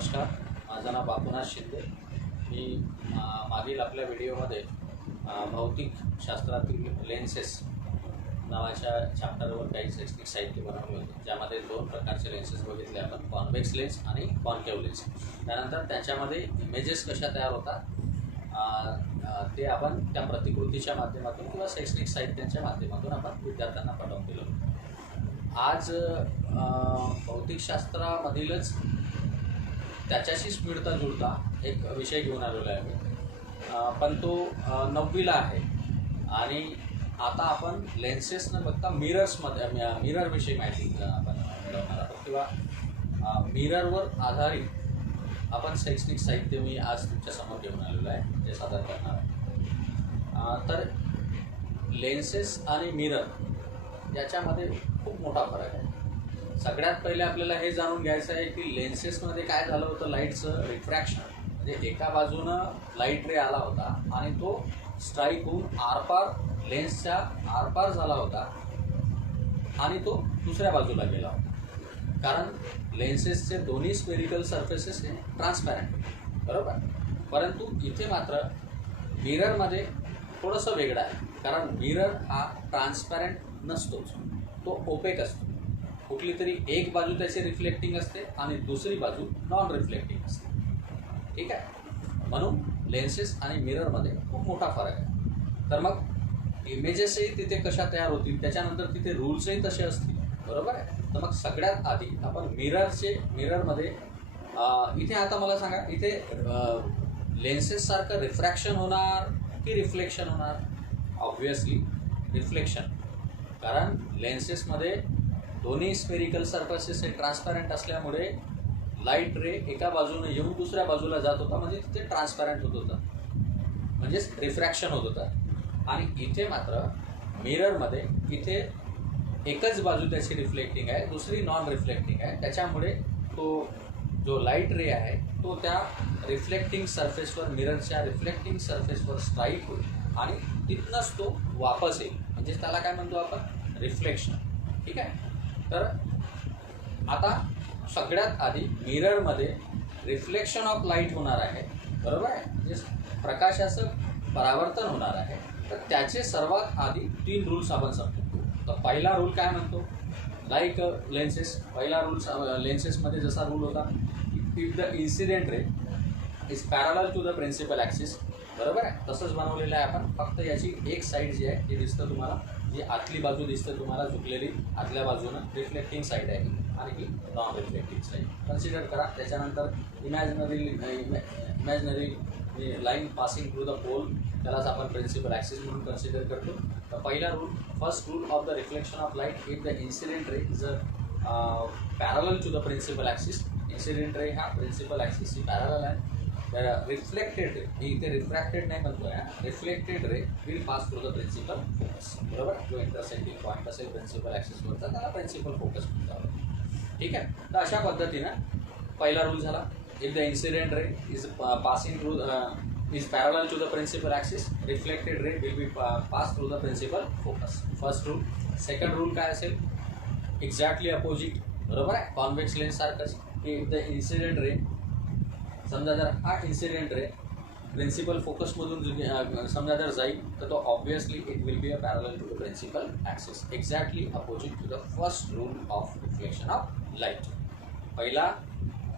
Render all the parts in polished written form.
नमस्कार, माझं नाव बापूनाथ शिंदे। मी मागील आपल्या व्हिडिओमध्ये भौतिक शास्त्रातील लेन्सेस नावाच्या चॅप्टरवर काही शैक्षणिक साहित्य बनवले होते, ज्यामध्ये दोन प्रकारचे लेन्सेस बघितले आपण, कॉन्व्हेक्स लेन्स आणि कॉन्केव्ह लेन्स। त्यानंतर त्याच्यामध्ये इमेजेस कशा तयार होतात ते आपण त्या प्रतिकृतीच्या माध्यमातून किंवा शैक्षणिक साहित्यांच्या माध्यमातून आपण विद्यार्थ्यांना पटवून दिलं। आज भौतिकशास्त्रामधीलच त्याच्याशीच मिळता जुळता एक विषय घेऊन आलेला आहे, पण तो 9वीला आहे आणि आता आपण लेन्सेस न बघता मिररविषयी माहिती आपण मिळवणार आहोत किंवा मिररवर आधारित आपण शैक्षणिक साहित्य मी आज तुमच्यासमोर घेऊन आलेलो आहे, ते सादर करणार आहे। तर लेन्सेस आणि मिरर याच्यामध्ये खूप मोठा फरक आहे। सगळ्यात पहिले आपल्याला हे जाणून घ्यायचं आहे की लेन्सेसमध्ये काय झालं होतं, लाईटचं रिफ्रॅक्शन, म्हणजे एका बाजूनं लाईट रे आला होता आणि तो स्ट्राईक होऊन आरपार लेन्सच्या आरपार झाला होता आणि तो दुसऱ्या बाजूला गेला होता, कारण लेन्सेसचे दोन्ही स्पेरिकल सरफेसेस हे ट्रान्सपॅरंट, बरोबर। परंतु इथे मात्र मिररमध्ये थोडंसं वेगळं आहे, कारण मिरर हा ट्रान्सपॅरंट नसतोच, तो ओपेक असतो। कुठली तरी एक बाजू त्याची रिफ्लेक्टिंग असते आणि दुसरी बाजू नॉन रिफ्लेक्टिंग असते, ठीक आहे। म्हणून लेन्सेस आणि मिररमध्ये खूप मोठा फरक आहे। तर मग इमेजेसही तिथे कशा तयार होतील, त्याच्यानंतर तिथे रूल्सही तसे असतील, बरोबर आहे। तर मग सगळ्यात आधी आपण मिररमध्ये इथे आता मला सांगा, इथे लेन्सेससारखं रिफ्रॅक्शन होणार की रिफ्लेक्शन होणार? ऑब्व्हियसली रिफ्लेक्शन, कारण लेन्सेसमध्ये दोन्ही स्पेरिकल सरफेसेस हे ट्रान्सपॅरंट असल्यामुळे लाईट रे एका बाजूने येऊन दुसऱ्या बाजूला जात होता, म्हणजे तिथे ट्रान्सपॅरंट होत होतं, म्हणजेच रिफ्रॅक्शन होत होतं। आणि इथे मात्र मिररमध्ये इथे एकच बाजू त्याची रिफ्लेक्टिंग आहे, दुसरी नॉन रिफ्लेक्टिंग आहे, त्याच्यामुळे तो जो लाईट रे आहे तो त्या रिफ्लेक्टिंग सरफेसवर, मिररच्या रिफ्लेक्टिंग सरफेसवर स्ट्राईक होईल आणि तिथनंच तो वापस येईल, म्हणजे त्याला काय म्हणतो आपण, रिफ्लेक्शन, ठीक आहे। तर आता सगळ्यात आधी मिररमध्ये रिफ्लेक्शन ऑफ लाईट होणार आहे, बरोबर आहे, म्हणजे प्रकाशाचं परावर्तन होणार आहे। तर त्याचे सर्वात आधी 3 रूल्स आपण समजतो। तर पहिला रूल काय म्हणतो, लाईक लेन्सेस, पहिला रूल्स लेन्सेसमध्ये जसा रूल होता, if the incident ray is parallel to the principal axis, बरोबर आहे, तसंच बनवलेलं आहे आपण। फक्त याची एक साईड जी आहे ते दिसतं तुम्हाला, जी आतली बाजू दिसते तुम्हाला झुकलेली, आतल्या बाजूनं रिफ्लेक्टिंग साईड आहे आणि ही नॉन रिफ्लेक्टिंग साईड कन्सिडर करा। त्याच्यानंतर imaginary line passing through the pole, त्यालाच आपण प्रिन्सिपल ॲक्सिस म्हणून कन्सिडर करतो। तर पहिला rule, first rule of the reflection of light, if the incident ray is parallel to the principal axis, incident ray हा principal ॲक्सिसशी parallel आहे, तर reflected ray, मी इथे रिफ्रॅक्टेड नाही म्हणतोय, reflected ray will pass through the principal focus, बरोबर। जो intersecting point असेल principal ॲक्सिसवरचा त्याला प्रिन्सिपल फोकस म्हणतात, ठीक आहे। तर अशा पद्धतीनं पहिला रूल झाला, if the incident ray is passing through is parallel to the principal axis, reflected ray will be pass through the principal focus, first rule. Second rule काय असेल, एक्झॅक्टली अपोजिट, बरोबर आहे, कॉन्व्हेक्स लेन्स सारखंच, की if the incident ray, समजा जर हा incident ray principal फोकसमधून समजा जर जाईल तर तो obviously it will be a parallel to the principal axis, exactly opposite to the first rule of reflection of light. पहिला,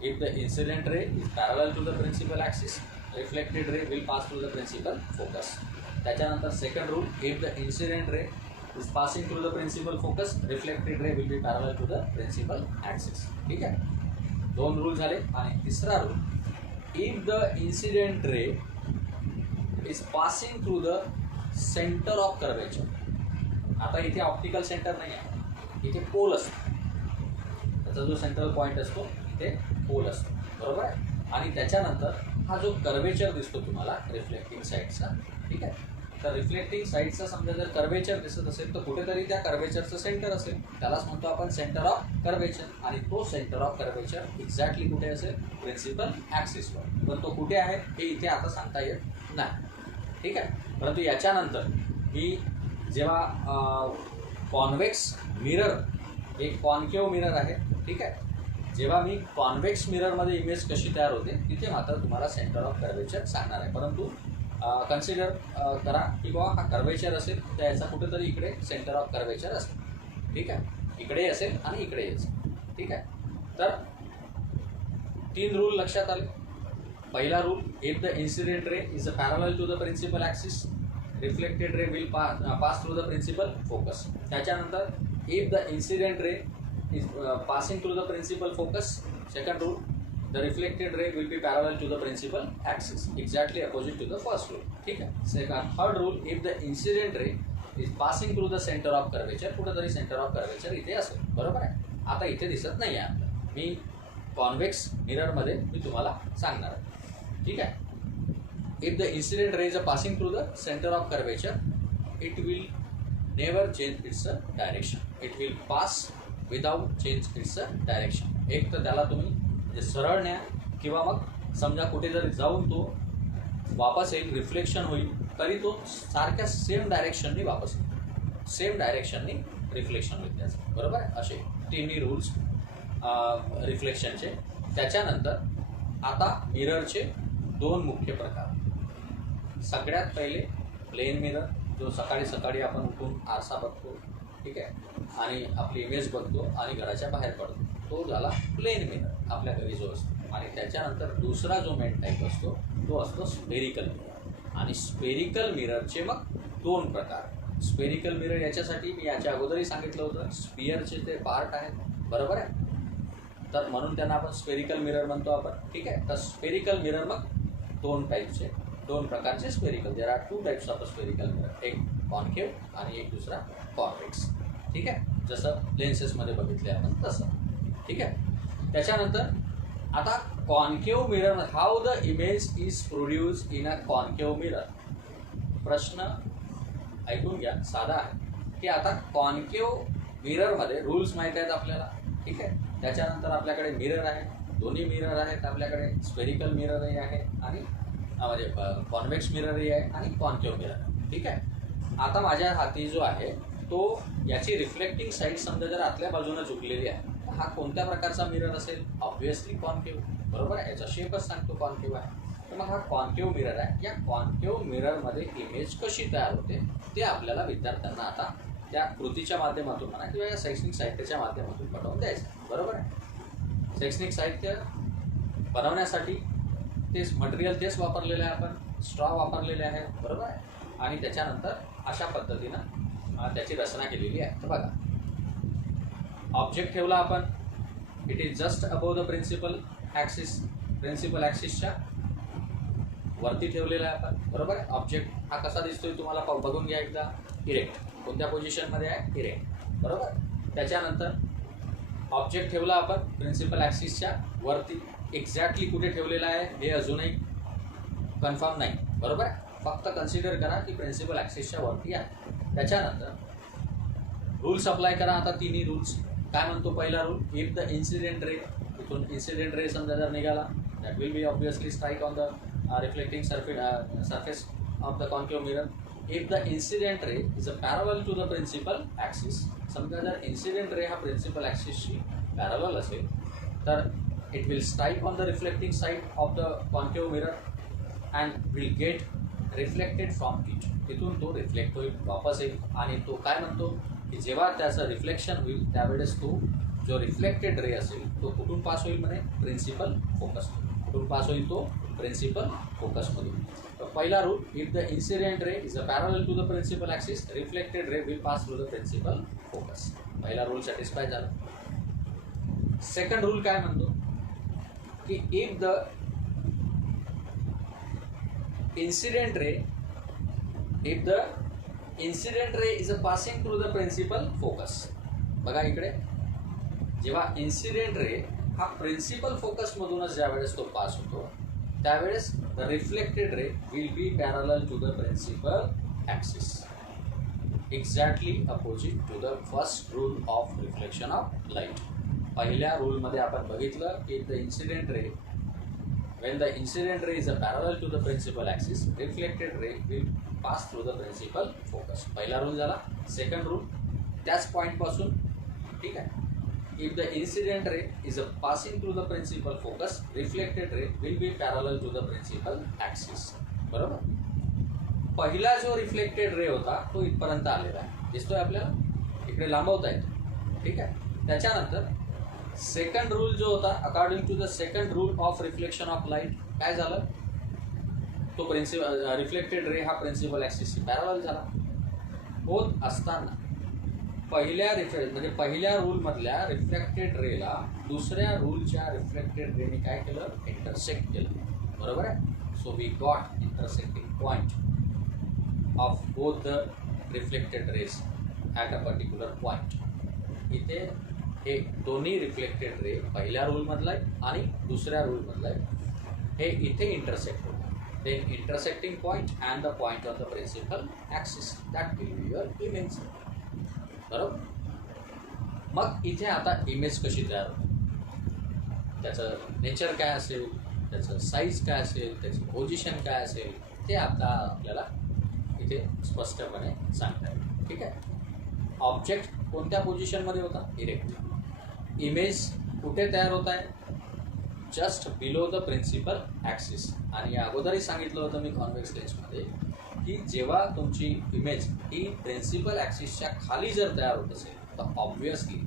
if the incident ray is parallel to the principal axis, reflected ray will pass through the principal focus. त्याच्यानंतर second rule, if the incident ray is passing through the principal focus, reflected ray will be parallel to the principal axis, ठीक आहे। 2 rule झाले। आणि तिसरा rule, if the incident ray is passing through the center of curvature, आता इथे optical centre नाही आहे, इथे पोल असतो, त्याचा जो सेंट्रल पॉईंट असतो इथे पोल असतो, बरोबर आहे। आणि त्याच्यानंतर हा जो कर्वेचर दिसतो तुम्हाला रिफ्लेक्टिंग साईडचा, ठीक आहे, तर रिफ्लेक्टिंग साईडचा समजा जर कर्वेचर दिसत असेल तर कुठेतरी त्या कर्वेचरचं सेंटर असेल, त्यालाच म्हणतो आपण सेंटर ऑफ कर्वेचर, आणि तो सेंटर ऑफ कर्वेचर एक्झॅक्टली कुठे असेल, प्रिन्सिपल ॲक्सिसवर, पण तो कुठे आहे हे इथे आता सांगता येत नाही, ठीक आहे। परंतु याच्यानंतर मी जेव्हा कॉन्व्हेक्स मिरर, एक कॉन्केव्ह मिरर आहे, ठीक आहे, जेव्हा मी कॉन्व्हेक्स मिररमध्ये इमेज कशी तयार होते तिथे मात्र तुम्हाला सेंटर ऑफ कर्वेचर सांगणार आहे. परंतु कन्सिडर करा की बाबा हा कर्वेचर असेल तर याचा कुठेतरी इकडे सेंटर ऑफ कर्वेचर असेल. ठीक आहे, इकडे असेल आणि इकडे असेल. ठीक आहे, तर 3 रूल लक्षात आले. पहिला rule, if the incident ray is a parallel to the principal axis reflected ray will pass through the principal focus. त्याच्यानंतर if the incident ray is passing through the principal focus, second rule, the reflected ray will be parallel to the principal axis, exactly opposite to the first rule. ठीक आहे. Second, third rule, if the incident ray is passing through the center of curvature, कुठेतरी centre of curvature इथे असेल. बरोबर आहे. आता इथे दिसत नाही आहे आपल्याला, मी कॉन्व्हेक्स मिररमध्ये मी तुम्हाला सांगणार आहे. ठीक आहे. If the incident ray is a passing through the centre of curvature, it will never change its direction. It will pass without change its direction. एक तर त्याला तुम्ही म्हणजे सरळ न्या किंवा मग समजा कुठे जर जाऊन तो वापस येईल, रिफ्लेक्शन होईल, तरी तो सारख्या सेम डायरेक्शननी वापस येईल, सेम डायरेक्शननी रिफ्लेक्शन होईल त्याचं. बरोबर आहे. असे तिन्ही रूल्स रिफ्लेक्शनचे. त्याच्यानंतर आता मिररचे 2 मुख्य प्रकार. सगळ्यात पहिले प्लेन मिरर, जो सकाळी सकाळी आपण उठून आरसा बघतो, ठीक आहे, आणि आपली इमेज बघतो आणि घराच्या बाहेर पडतो, तो झाला प्लेन मिरर आपल्या घरी जो असतो. आणि त्याच्यानंतर दुसरा जो मेन टाईप असतो तो असतो स्पेरिकल मिरर. आणि स्पेरिकल मिररचे मग 2 प्रकार. स्पेरिकल मिरर याच्यासाठी मी याच्या अगोदरही सांगितलं होतं, स्पियरचे ते पार्ट आहेत. बरोबर आहे. तर म्हणून त्यांना आपण स्पेरिकल मिरर म्हणतो आपण. ठीक आहे. तर स्पेरिकल मिरर मग 2 टाईपचे, 2 प्रकारचे spherical. There are 2 types of spherical mirror, एक कॉन्केव्ह आणि एक दुसरा कॉन्व्हेक्स. ठीक आहे, जसं लेन्सेसमध्ये बघितले आपण तसं. ठीक आहे. त्याच्यानंतर आता concave mirror, how the image is produce in a concave mirror. प्रश्न ऐकून घ्या, साधा आहे की आता कॉन्केव्ह मिररमध्ये रूल्स माहीत आहेत आपल्याला. ठीक आहे. त्याच्यानंतर आपल्याकडे मिरर आहे, दोन्ही मिरर आहेत आपल्याकडे. स्पेरिकल मिररही आहे आणि म्हणजे कॉन्व्हेक्स मिररही आहे आणि कॉन्केव्ह मिरर. ठीक आहे. आता माझ्या हाती जो आहे तो याची रिफ्लेक्टिंग साईड समजा जर आतल्या बाजूने झुकलेली आहे, हा कोणत्या प्रकारचा मिरर असेल? Obviously concave. बरोबर आहे. याचा शेपच सांगतो कॉन्केव्ह आहे. तर मग हा कॉन्केव्ह मिरर आहे. या कॉन्केव्ह मिररमध्ये इमेज कशी तयार होते ते आपल्याला विद्यार्थ्यांना आता त्या कृतीच्या माध्यमातून म्हणा किंवा या शैक्षणिक साहित्याच्या माध्यमातून पटवून द्यायचं. बरोबर आहे. शैक्षणिक साहित्य बनवण्यासाठी तेच मटेरियल तेच वापरलेलं आहे आपण, स्ट्रॉ वापरलेले आहे. बरोबर आहे. आणि त्याच्यानंतर अशा पद्धतीनं त्याची रचना केलेली आहे. तर बघा, ऑब्जेक्ट ठेवला आपण, it is just above the principal axis. Principal ॲक्सिसच्या वरती ठेवलेला आहे आपण. बरोबर आहे. ऑब्जेक्ट हा कसा दिसतोय तुम्हाला बघून घ्या एकदा. इरेक्ट. कोणत्या पोझिशनमध्ये आहे? इरेक्ट. बरोबर. त्याच्यानंतर ऑब्जेक्ट ठेवला आपण प्रिन्सिपल ॲक्सिसच्या वरती. एक्झॅक्टली कुठे ठेवलेला आहे हे अजूनही कन्फर्म नाही. बरोबर आहे. फक्त कन्सिडर करा की प्रिन्सिपल ॲक्सिसच्या वरती आहे. त्याच्यानंतर रूल्स अप्लाय करा. आता तिन्ही रूल्स काय म्हणतो? पहिला rule, if the incident ray, इथून इन्सिडेंट रे समजा जर निघाला, that will be obviously strike on the reflecting surface of the concave mirror. If the incident ray is a parallel to the principal axis, समजा जर incident ray हा principal ॲक्सिसशी parallel असेल तर it will strike on the reflecting side of the concave mirror and will get reflected from it. तिथून तो reflect होईल, वापस येईल. आणि तो काय म्हणतो की जेव्हा त्याचं रिफ्लेक्शन होईल त्यावेळेस तो जो रिफ्लेक्टेड रे असेल तो कुठून पास होईल? म्हणे प्रिन्सिपल फोकसमधून. कुठून पास होईल? तो प्रिन्सिपल फोकसमधून. तर पहिला rule, if the incident ray is a parallel to the principal axis reflected ray will pass through the principal focus. पहिला रूल सॅटिस्फाय झाला. सेकंड रूल काय म्हणतो की if the incident ray, if the incident ray is passing through the principal focus. बघा इकडे, जेव्हा incident ray हा principal फोकसमधूनच ज्यावेळेस तो पास होतो त्यावेळेस the reflected ray will be parallel to the principal axis, exactly opposite to the first rule of reflection of light. पहिल्या रूलमध्ये आपण बघितलं की the incident ray, when the incident ray is a parallel to the principal axis, reflected ray will pass through the principal focus. पहिला rule झाला. Second rule त्याच पॉईंटपासून, ठीक आहे, if the incident ray is passing through the principal focus, reflected ray will be parallel to the principal axis. बरोबर. पहिला जो reflected ray होता तो इथपर्यंत आलेला आहे, दिसतोय आपल्याला, इकडे लांबवता येतो. ठीक आहे. त्याच्यानंतर सेकंड रूल जो होता, according to the second rule of reflection of light, काय झालं, तो प्रिन्सिपल रिफ्लेक्टेड रे हा प्रिन्सिपल ॲक्सिसशी पॅरलल झाला. होत असताना पहिल्या रूलमधल्या रिफ्लेक्टेड रेला दुसऱ्या रूलच्या रिफ्लेक्टेड रेने काय केलं, इंटरसेक्ट केलं. बरोबर आहे. So we got intersecting point of both the reflected rays at a particular point. इथे हे दोन्ही रिफ्लेक्टेड रे पहिल्या रूलमधला आहे आणि दुसऱ्या रूलमधला आहे, हे इथे इंटरसेक्ट होतं. Then intersecting point and the point of the principal axis, that will be your image. बरोबर. मग इथे आता इमेज कशी तयार होते, त्याचं नेचर काय असेल, त्याचं साईज काय असेल, त्याची पोझिशन काय असेल, ते आता आपल्याला इथे स्पष्टपणे सांगता येईल. ठीक आहे. ऑब्जेक्ट कोणत्या पोझिशनमध्ये होता, इरेक्ट. इमेज कुठे तयार होत आहे, just below the principal axis. आणि या अगोदरही सांगितलं होतं मी कॉन्व्हेक्स लेन्समध्ये की जेव्हा तुमची इमेज ही प्रिन्सिपल ॲक्सिसच्या खाली जर तयार होत असेल तर ऑब्व्हियसली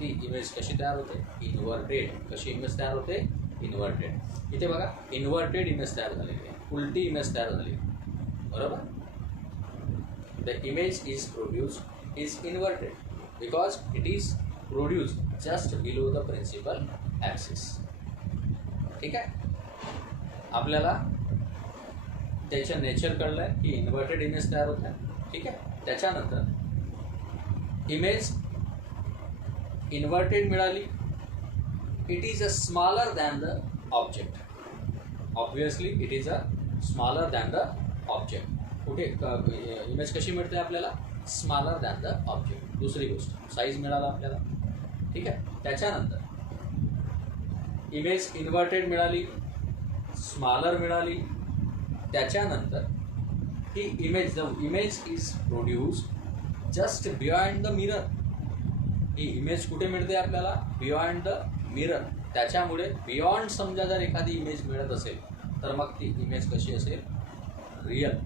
ती इमेज कशी तयार होते, इन्व्हर्टेड. कशी इमेज तयार होते, इन्व्हर्टेड. इथे बघा, इन्व्हर्टेड इमेज तयार झालेली आहे, उलटी इमेज तयार झाली. बरोबर. The image is produced is inverted because it is produced just below the principal axis. ठीक आहे. आपल्याला त्याचं नेचर कळलं आहे की इन्व्हर्टेड इमेज तयार होत आहे. ठीक आहे. त्याच्यानंतर इमेज इन्व्हर्टेड मिळाली, it is a smaller than the object. Obviously it is a smaller than the object. कुठे इमेज कशी मिळते आपल्याला, स्मॉलर दॅन द ऑब्जेक्ट. दुसरी गोष्ट साईज मिळाला आपल्याला. ठीक आहे. त्याच्यानंतर इमेज इन्व्हर्टेड मिळाली, स्मॉलर मिळाली. त्याच्यानंतर ही image, the image is produced just beyond the mirror. ही इमेज कुठे मिळते आपल्याला, बियॉन्ड द मिरर. त्याच्यामुळे बियॉन्ड समजा जर एखादी इमेज मिळत असेल तर मग ती इमेज कशी असेल, रियल.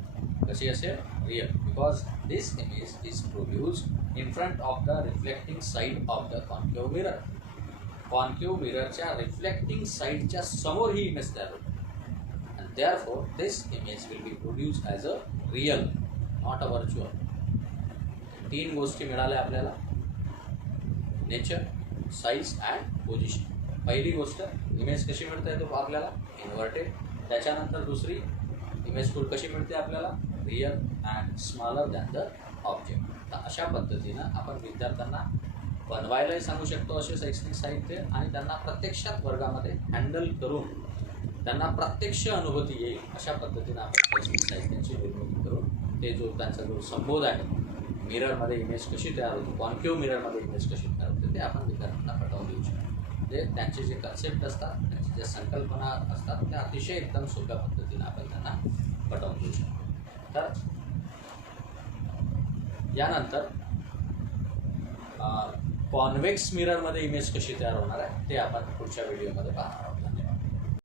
कशी असेल, real. Because this image is produced in front of the reflecting side of the concave mirror. Concave मिररच्या रिफ्लेक्टिंग साईडच्या समोर ही इमेज तयार होते. Therefore, this image will be produced as a real, not a virtual. तीन गोष्टी मिळाल्या आपल्याला, nature, size and position. पहिली गोष्ट, इमेज कशी मिळते तो आपल्याला, इन्व्हर्टेड. त्याच्यानंतर दुसरी, इमेज कशी मिळते आपल्याला, real and smaller than the object. तर अशा पद्धतीनं आपण विद्यार्थ्यांना बनवायलाही सांगू शकतो असे शैक्षणिक साहित्य, आणि त्यांना प्रत्यक्षात वर्गामध्ये हँडल करून त्यांना प्रत्यक्ष अनुभूती येईल अशा पद्धतीनं आपण शैक्षणिक साहित्याची निर्मिती करून ते जो त्यांचा जो संबोध आहे, मिररमध्ये इमेज कशी तयार होते, कॉन्केव्ह मिररमध्ये इमेज कशी तयार होते, ते आपण विद्यार्थ्यांना पटवून देऊ शकतो. म्हणजे त्यांचे जे कन्सेप्ट असतात, त्यांच्या ज्या संकल्पना असतात, त्या अतिशय एकदम सोप्या पद्धतीनं आपण त्यांना पटवून देऊ शकतो. तर यानंतर कॉन्व्हेक्स मिररमध्ये इमेज कशी तयार होणार आहे ते आपण पुढच्या व्हिडिओमध्ये पाहणार आहोत.